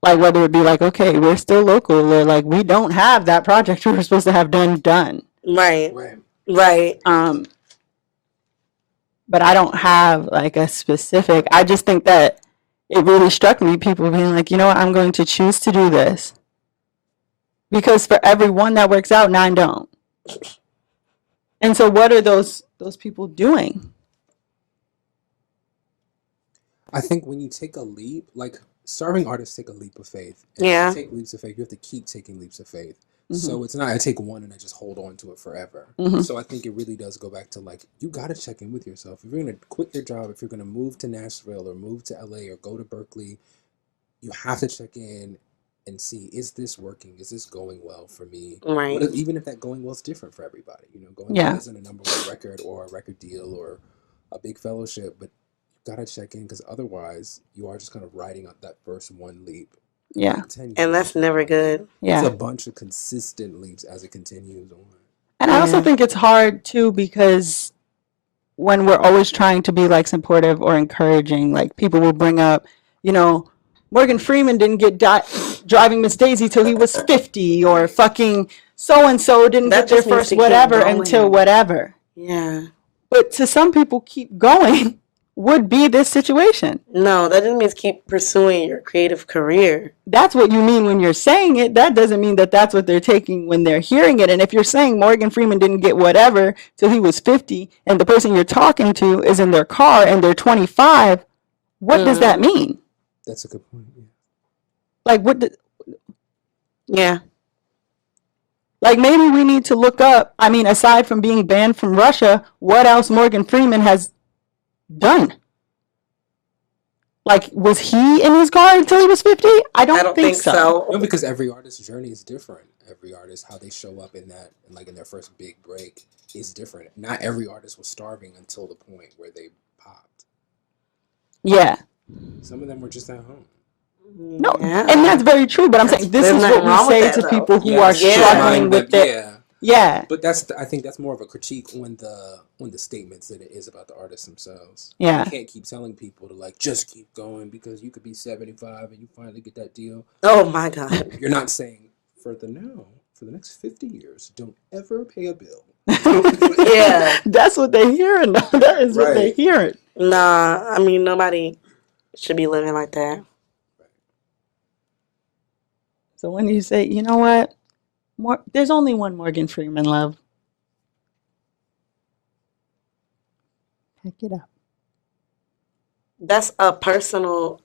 Like whether it be like, okay, we're still local, or like we don't have that project we were supposed to have done. Right. Right. Right. But I don't have like a specific. I just think that it really struck me, people being like, you know what, I'm going to choose to do this. Because for every one that works out, 9 don't. And so what are those people doing? I think when you take a leap, like starving artists take a leap of faith. And Yeah. to take leaps of faith, you have to keep taking leaps of faith. Mhm. So it's not I take one and I just hold on to it forever. Mhm. So I think it really does go back to like you gotta check in with yourself. If you're gonna quit your job, if you're gonna move to Nashville or move to LA or go to Berkeley, you have to check in and see, is this working? Is this going well for me? Right. Even if that going well is different for everybody. Going Yeah. well isn't a number one record or a record deal or a big fellowship, but you gotta check in because otherwise you are just kind of riding up that first one leap. Yeah. Like 10 And years that's from never now. good. It's Yeah. a bunch of consistent leaps as it continues on. And I also Yeah. think it's hard too because when we're always trying to be like supportive or encouraging, like people will bring up, you know, Morgan Freeman didn't get driving Miss Daisy till he was 50, or fucking so and so didn't That get their just means first to keep whatever going. until whatever. Yeah. But to some people, keep going would be this situation. No, that just means keep pursuing your creative career. That's what you mean when you're saying it. That doesn't mean that that's what they're taking when they're hearing it. And if you're saying Morgan Freeman didn't get whatever till he was 50, and the person you're talking to is in their car and they're 25, what does that mean? That's a good point. Yeah. Like, Yeah. like, maybe we need to look up, I mean, aside from being banned from Russia, what else Morgan Freeman has done? Like, was he in his car until he was 50? I don't think so. No, because every artist's journey is different. Every artist, how they show up in that, and like in their first big break, is different. Not every artist was starving until the point where they popped. Yeah. Some of them were just at home. No, and that's very true. But I'm saying this is what we say to people who are struggling with their. Yeah. But I think that's more of a critique on the statements than it is about the artists themselves. Yeah. You can't keep telling people to like just keep going because you could be 75 and you finally get that deal. Oh my God. You're not saying for the next 50 years, don't ever pay a bill. Yeah. That's what they're hearing. That is what they're hearing. Nah, I mean, nobody should be living like that. So when you say, you know what, there's only one Morgan Freeman, love. Pick it up. That's a personal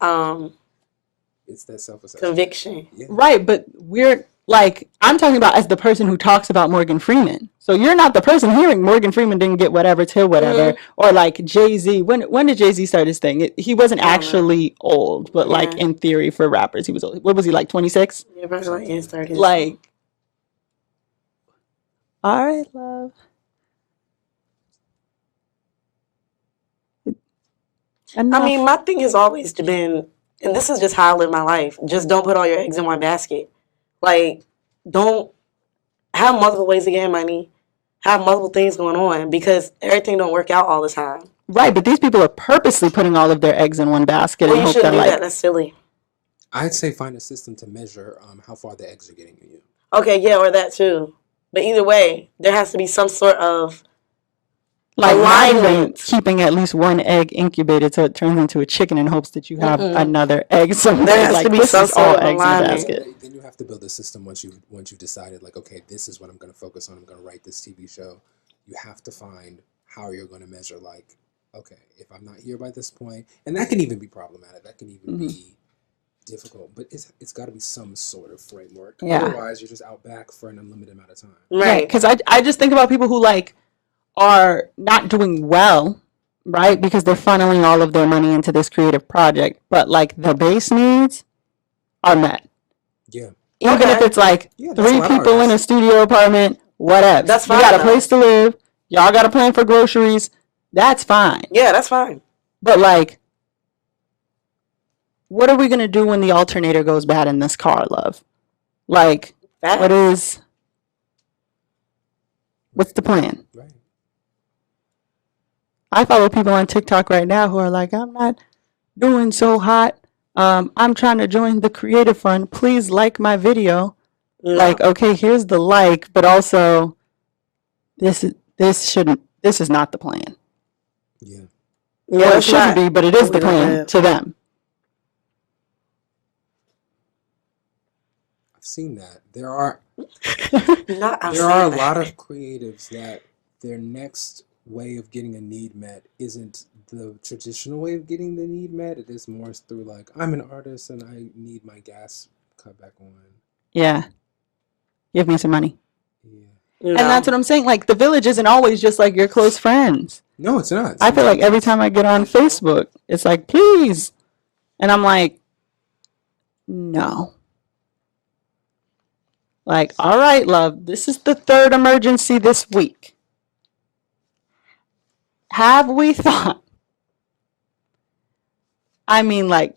It's that self-assessment. conviction. Yeah. Right, but we're like, I'm talking about as the person who talks about Morgan Freeman. So you're not the person hearing Morgan Freeman didn't get whatever till whatever, or like Jay-Z. When did Jay-Z start his thing? He wasn't actually old, but like in theory for rappers, he was old. What was he, like 26? Yeah, probably like in 30s. Like, all right, love. Enough. I mean, my thing has always been, and this is just how I live my life, just don't put all your eggs in one basket. Like, don't have multiple ways to get money, have multiple things going on, because everything don't work out all the time. Right, but these people are purposely putting all of their eggs in one basket and you hope shouldn't that do like that. That's silly. I'd say find a system to measure how far the eggs are getting to you. Okay, yeah, or that too. But either way, there has to be some sort of not even alignment. keeping at least one egg incubated so it turns into a chicken in hopes that you have another egg somewhere. There has like, to be this some is sort all of eggs in a alignment. basket. Then you have to build a system once you've decided, like, okay, this is what I'm going to focus on. I'm going to write this TV show. You have to find how you're going to measure, like, okay, if I'm not here by this point, and that can even be problematic. That can even be difficult, but it's got to be some sort of framework. Yeah. Otherwise, you're just out back for an unlimited amount of time. Right. Because I just think about people who like are not doing well, right? Because they're funneling all of their money into this creative project, but like the base needs are met. Yeah. Even if it's like Yeah, 3 people in a studio apartment, whatever. That's You fine, got a though. place to live. Y'all got a plan for groceries. That's fine. Yeah, that's fine. But like, what are we gonna do when the alternator goes bad in this car, love? Like, what's the plan? Right. I follow people on TikTok right now who are like, I'm not doing so hot. I'm trying to join the Creative Fund. Please like my video. No. Like, okay, here's the like, but also this is not the plan. Yeah. Well, it shouldn't be, but it is the plan to them. I've seen that. There are Not there are a lot of creatives that their next way of getting a need met isn't the traditional way of getting the need met. It is more through like, I'm an artist and I need my gas cut back on. Yeah. Give me some money. Yeah. No. And that's what I'm saying. Like, the village isn't always just like your close friends. No, it's not. I feel like every time I get on Facebook, it's like, please. And I'm like, no. Like, all right, love, this is the 3rd emergency this week. Have we thought? I mean, like,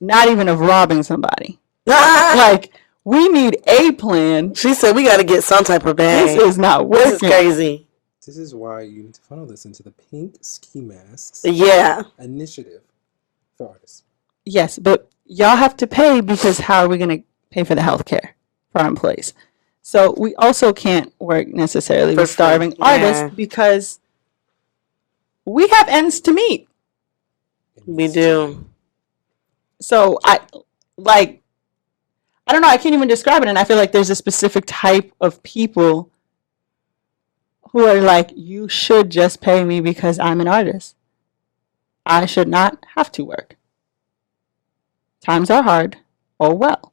not even of robbing somebody. Like, we need a plan. She said we got to get some type of bag. This is not working. This is crazy. This is why you need to funnel this into the Pink Ski Masks Yeah. initiative for artists. Yes, but y'all have to pay because how are we going to pay for the health care for our employees? So we also can't work necessarily For with free, starving artists yeah. because we have ends to meet. We do. So I don't know, I can't even describe it. And I feel like there's a specific type of people who are like, you should just pay me because I'm an artist. I should not have to work. Times are hard. Oh well.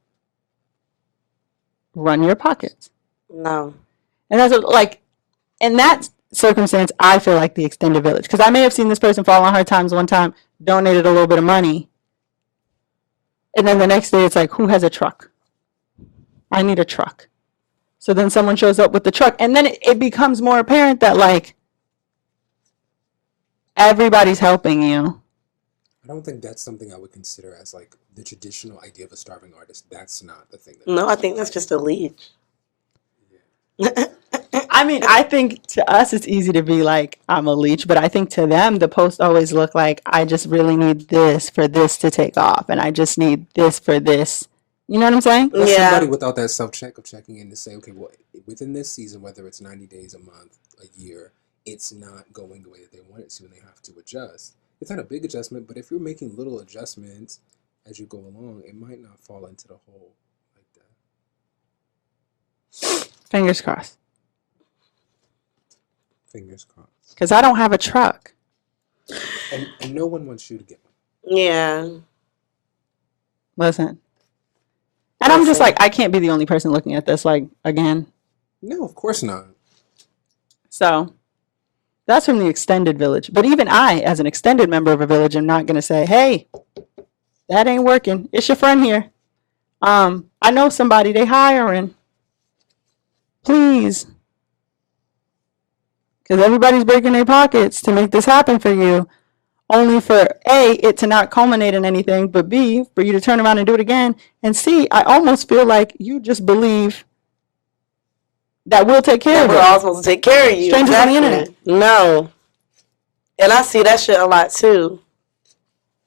Run your pockets. No. And that's what, like, in that circumstance, I feel like the extended village. Because I may have seen this person fall on hard times one time, donated a little bit of money, and then the next day it's like, who has a truck? I need a truck. So then someone shows up with the truck, and then it becomes more apparent that, like, everybody's helping you. I don't think that's something I would consider as like the traditional idea of a starving artist. That's not the thing. No, I think that's just a leech. I mean, I think to us it's easy to be like, I'm a leech, but I think to them the posts always look like, I just really need this for this to take off, and I just need this for this. You know what I'm saying? That's Yeah. somebody without that self-check of checking in to say, okay, well, within this season, whether it's 90 days, a month, a year, it's not going the way that they want it to, and they have to adjust. It's not a big adjustment, but if you're making little adjustments as you go along, it might not fall into the hole like that. Fingers crossed. Fingers crossed. Because I don't have a truck. And no one wants you to get one. Yeah. Listen. And I'm just like, I can't be the only person looking at this, like, again. No, of course not. So that's from the extended village. But even I, as an extended member of a village, am not going to say, hey, that ain't working. It's your friend here. I know somebody, they hiring. Please. Because everybody's breaking their pockets to make this happen for you. Only for A, it to not culminate in anything, but B, for you to turn around and do it again. And C, I almost feel like you just believe that we'll take care of it. We're all supposed to take care of you. Strangers on the internet. No. And I see that shit a lot too.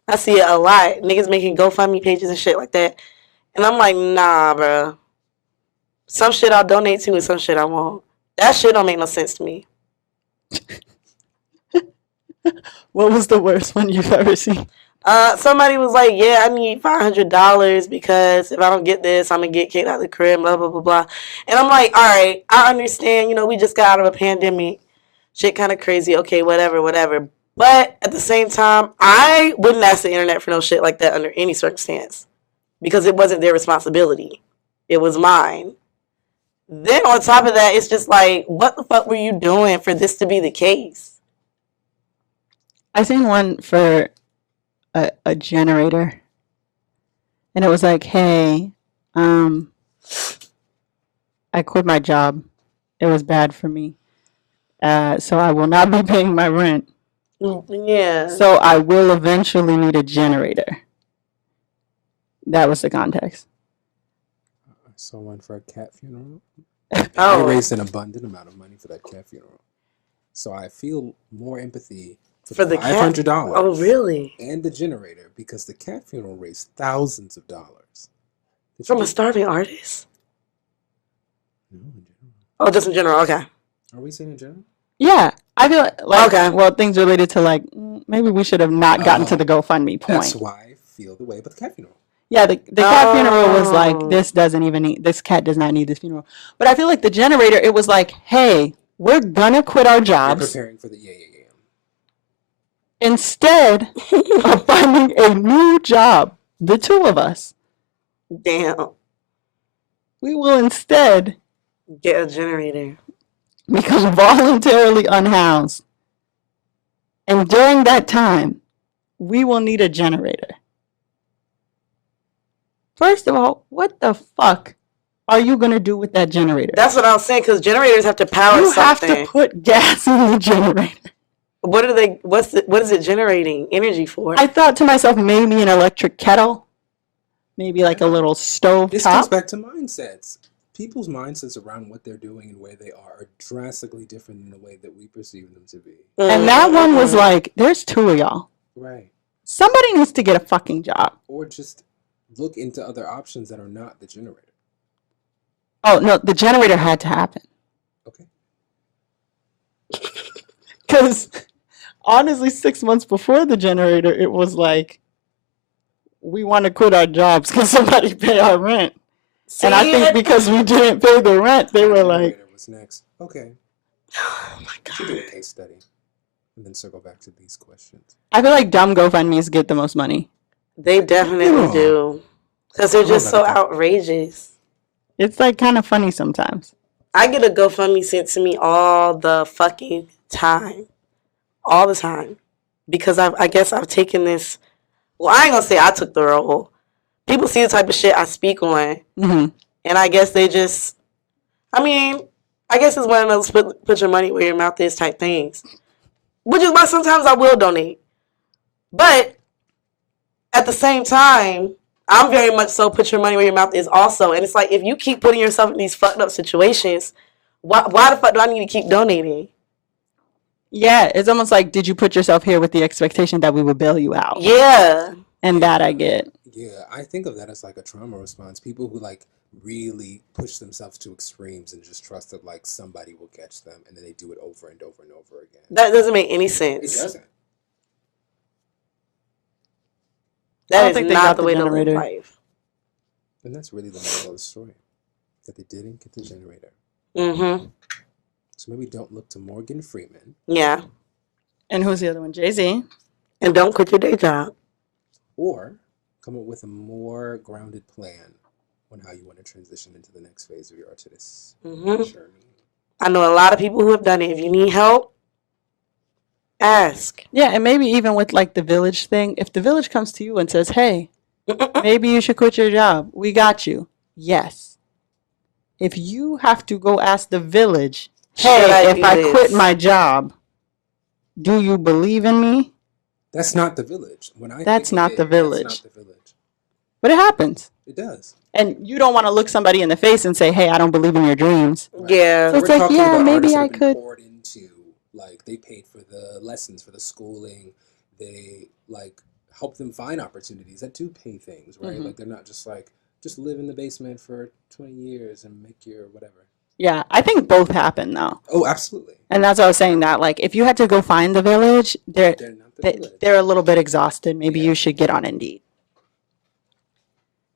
I see it a lot. Niggas making GoFundMe pages and shit like that. And I'm like, nah, bro. Some shit I'll donate to and some shit I won't. That shit don't make no sense to me. What was the worst one you've ever seen? Somebody was like, yeah, I need $500 because if I don't get this, I'm going to get kicked out of the crib, blah, blah, blah, blah. And I'm like, all right, I understand, you know, we just got out of a pandemic. Shit kind of crazy. Okay, whatever, whatever. But at the same time, I wouldn't ask the internet for no shit like that under any circumstance because it wasn't their responsibility. It was mine. Then on top of that, it's just like, what the fuck were you doing for this to be the case? I seen one for a generator. And it was like, hey, I quit my job. It was bad for me. So I will not be paying my rent. Yeah. So I will eventually need a generator. That was the context. I saw one for a cat funeral. Oh. They raised an abundant amount of money for that cat funeral. So I feel more empathy For the cat? $500. Oh, really? And the generator, because the cat funeral raised thousands of dollars. From a starving artist? No, in general. Oh, just in general. Okay. Are we saying in general? Yeah. I feel like, Okay. well, things related to like, maybe we should have not gotten to Oh, the GoFundMe point. That's why I feel the way about the cat funeral. Yeah, the cat funeral was like, Oh. this cat does not need this funeral. But I feel like the generator, it was like, hey, we're gonna quit our They're jobs preparing for the yeah. instead of finding a new job, the two of us. Damn. We will instead Get a generator. become voluntarily unhoused. And during that time, we will need a generator. First of all, what the fuck are you going to do with that generator? That's what I was saying, because generators have to power You have something. to put gas in the generator. What are they? What is it generating energy for? I thought to myself, maybe an electric kettle, maybe like a little stove This goes top. back to mindsets. People's mindsets around what they're doing and where they are drastically different than the way that we perceive them to be. And that one was like, there's two of y'all. Right. Somebody needs to get a fucking job. Or just look into other options that are not the generator. Oh, no, the generator had to happen. Okay. Because honestly, 6 months before the generator, it was like, we want to quit our jobs because somebody pay our rent. See And I think it? because we didn't pay the rent, they The were like, generator was next. Okay. Oh my We should do a god. case study and then circle back to these questions. I feel like dumb GoFundMe's get the most money. They definitely Yeah. do. Because they're I'm just so about to- outrageous. It's like kind of funny sometimes. I get a GoFundMe sent to me all the fucking time. All the time. Because I guess I've taken this. Well, I ain't gonna say I took the role. People see the type of shit I speak on. Hmm. And I guess they just. I mean, I guess it's one of those put your money where your mouth is type things. Which is why sometimes I will donate. But at the same time, I'm very much so put your money where your mouth is also. And it's like, if you keep putting yourself in these fucked up situations, why the fuck do I need to keep donating? Yeah, it's almost like, did you put yourself here with the expectation that we would bail you out? Yeah. And that I get. Yeah, I think of that as like a trauma response. People who like really push themselves to extremes and just trust that like somebody will catch them, and then they do it over and over and over again. That doesn't make any It sense. doesn't. I don't That is think they not got the the way to live generator. life. And that's really the moral of the story. That they didn't get the generator. Mm-hmm. So maybe don't look to Morgan Freeman. Yeah. And who's the other one? Jay-Z. And don't quit your day job. Or come up with a more grounded plan on how you want to transition into the next phase of your artist Mm-hmm. journey. I know a lot of people who have done it. If you need help, ask. Yeah, and maybe even with like the village thing, if the village comes to you and says, hey, maybe you should quit your job, we got you. Yes. If you have to go ask the village, Should I hey, do if I this? quit my job, do you believe in me? That's not the village. When I That's think of not it, the village. That's not the village. But it happens. It does. And you don't want to look somebody in the face and say, hey, I don't believe in your dreams. Yeah. So it's like, yeah, maybe I could. Poured into, like, they paid for the lessons, for the schooling. They like help them find opportunities that do pay things, right? Mhm. Like they're not just like just live in the basement for 20 years and make your whatever. Yeah, I think both happen though. Oh, absolutely. And that's why I was saying that, like, if you had to go find the village, They're not the village. they're a little bit exhausted. Maybe Yeah. you should get on Indeed.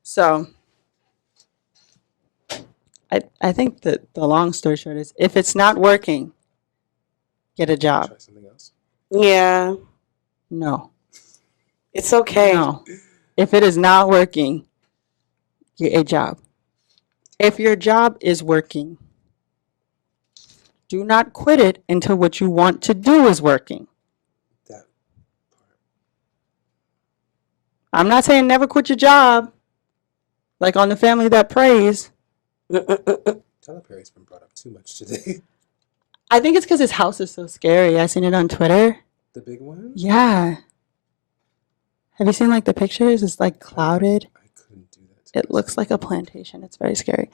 So I think that the long story short is, if it's not working, get a job. Try something else. Yeah. No. It's okay. No. If it is not working, get a job. If your job is working, do not quit it until what you want to do is working. That I'm not saying never quit your job, like on The Family That Prays. Tyler Perry's been brought up too much today. I think it's because his house is so scary. I seen it on Twitter. The big one? Yeah. Have you seen like the pictures? It's like clouded. I couldn't do that. It looks like a plantation. It's very scary.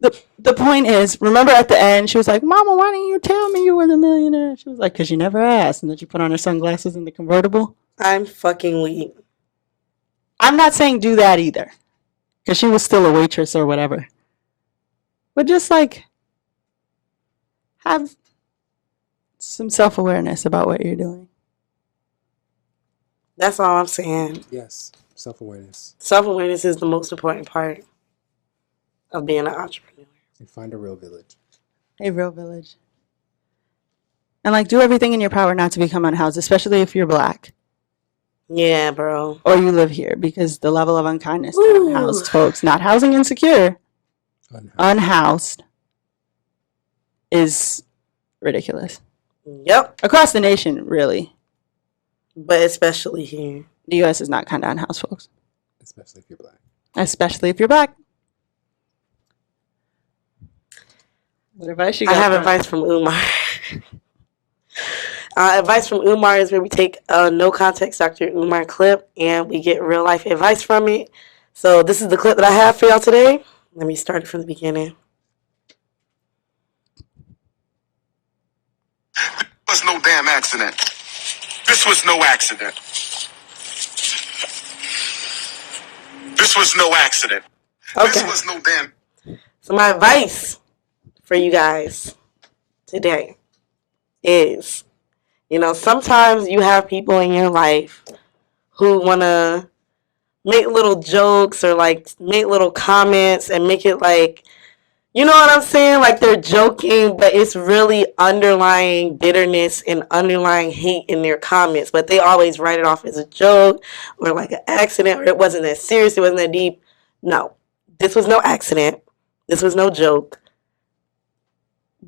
The point is, remember at the end, she was like, Mama, why didn't you tell me you were the millionaire? She was like, because you never asked. And then she put on her sunglasses in the convertible. I'm fucking weak. I'm not saying do that either, because she was still a waitress or whatever. But just like have some self-awareness about what you're doing. That's all I'm saying. Yes. Self-awareness. Self-awareness is the most important part of being an entrepreneur. And find a real village. A real village. And like do everything in your power not to become unhoused, especially if you're Black Yeah, bro. or you live here, because the level of unkindness to Ooh. unhoused folks, not housing insecure, Unhoused. unhoused, is ridiculous. Yep. Across the nation, really. But especially here. The U.S. is not kind to unhoused folks, Especially if you're Black. especially if you're Black. What advice you I got? have for us? advice from Umar. Advice from Umar is where we take a no context Dr. Umar clip and we get real life advice from it. So this is the clip that I have for y'all today. Let me start it from the beginning. This was no damn accident. This was no accident. This This was no accident. This Okay. was no damn. So my advice for you guys today is, sometimes you have people in your life who want to make little jokes or like make little comments and make it like, you know what I'm saying? Like they're joking, but it's really underlying bitterness and underlying hate in their comments. But they always write it off as a joke or like an accident, or it wasn't that serious, it wasn't that deep. No, this was no accident. This was no joke.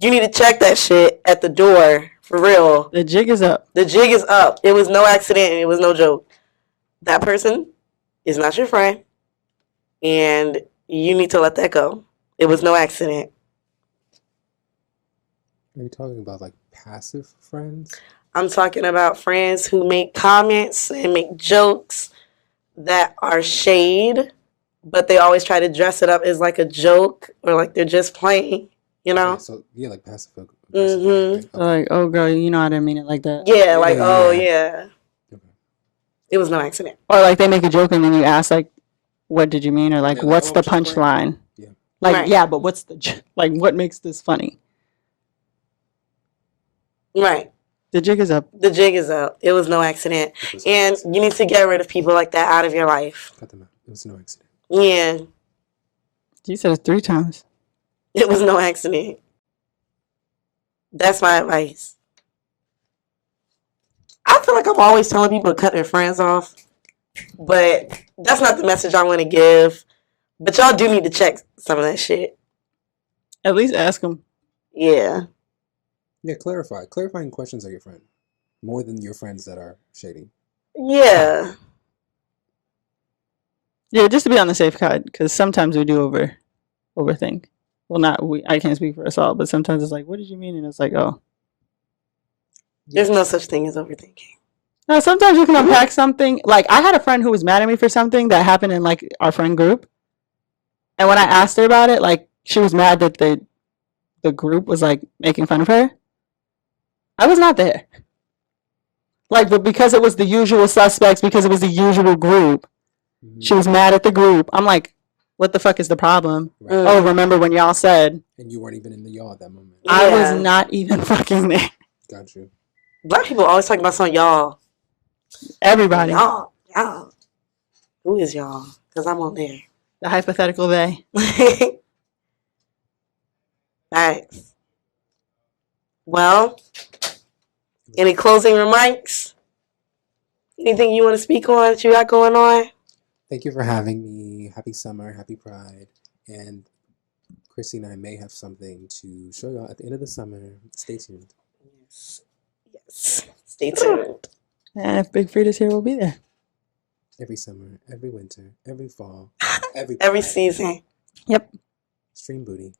You need to check that shit at the door, for real. The jig is up. The jig is up. It was no accident and it was no joke. That person is not your friend, and you need to let that go. It was no accident. Are you talking about like passive friends? I'm talking about friends who make comments and make jokes that are shade, but they always try to dress it up as like a joke or like they're just playing, Okay, so yeah, like passive aggressive. Mhm. Okay. Like, oh girl, you know I didn't mean it like that. Yeah, like, Yeah. oh yeah. Okay. It was no accident. Or like they make a joke and then you ask like, what did you mean? Or like, Yeah, like, what's oh, the just playing. punchline? Yeah. Like, Right. yeah, but what's the like? What makes this funny? Right. The jig is up. The jig is up. It was no accident. It was no And accident. you need to get rid of people like that out of your life. Cut them out. It was no accident. Yeah. You said it 3 times. It was no accident. That's my advice. I feel like I'm always telling people to cut their friends off, but that's not the message I want to give. But y'all do need to check some of that shit. At least ask them. Yeah. Yeah, clarify. Clarifying questions are your friend. More than your friends that are shady. Yeah. Yeah, just to be on the safe side, because sometimes we do overthink. Well, not we. I can't speak for us all, but sometimes it's like, what did you mean? And it's like, oh. There's no such thing as overthinking. No, sometimes you can unpack something. Like, I had a friend who was mad at me for something that happened in, like, our friend group. And when I asked her about it, like, she was mad that the group was, like, making fun of her. I was not there. Like, but because it was the usual suspects, because it was the usual group, she was mad at the group. I'm like, what the fuck is the problem? Right. Oh, remember when y'all said And you weren't even in the yard at that moment. I Yeah. was not even fucking there? Got you. Black people always talk about some y'all. Everybody. Y'all. Who is y'all? Because I'm on there. The hypothetical they. Thanks. Well, any closing remarks? Anything you want to speak on that you got going on? Thank you for having me. Happy summer. Happy Pride. And Chrissy and I may have something to show y'all at the end of the summer. Stay tuned. Yes. Stay tuned. And if Big Frida's here, we'll be there. Every summer, every winter, every fall, every Every Pride. season. Yep. Stream booty.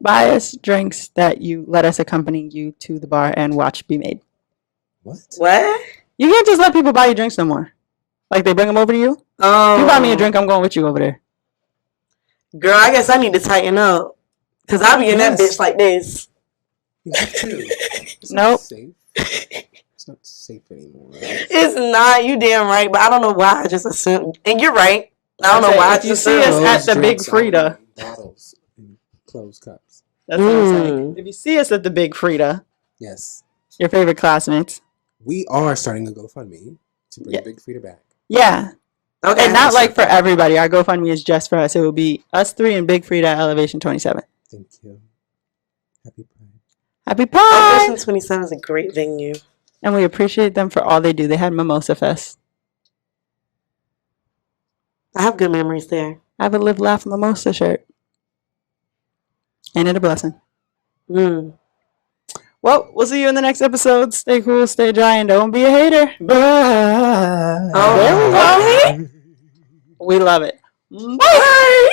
Buy us drinks that you let us accompany you to the bar and watch be made. What? What? You can't just let people buy you drinks no more. Like they bring them over to you. Oh. If you buy me a drink, I'm going with you over there. Girl, I guess I need to tighten up. Because I be in that Yes. bitch like this. You have to. It's Nope. not safe. It's not safe anymore. It's not. You damn right. But I don't know why. I just assumed. And you're right. I don't know why. I If you just see us assumed. at the Big drinks Frida. only, bottles and closed cups. That's what I'm saying. Mm. If you see us at the Big Frida, Yes. your favorite classmates. We are starting a GoFundMe to bring Yeah. Big Frida back. Yeah. Okay. And not like for everybody. Our GoFundMe is just for us. It will be us 3 and Big Frida at Elevation 27. Thank you. Happy Pride. Happy Pride! Elevation 27 is a great venue. And we appreciate them for all they do. They had Mimosa Fest. I have good memories there. I have a Live Laugh Mimosa shirt. Ain't it a blessing? Mm. Well, we'll see you in the next episode. Stay cool, stay dry, and don't be a hater. Bye. Oh, There we go. okay. We love it. Bye.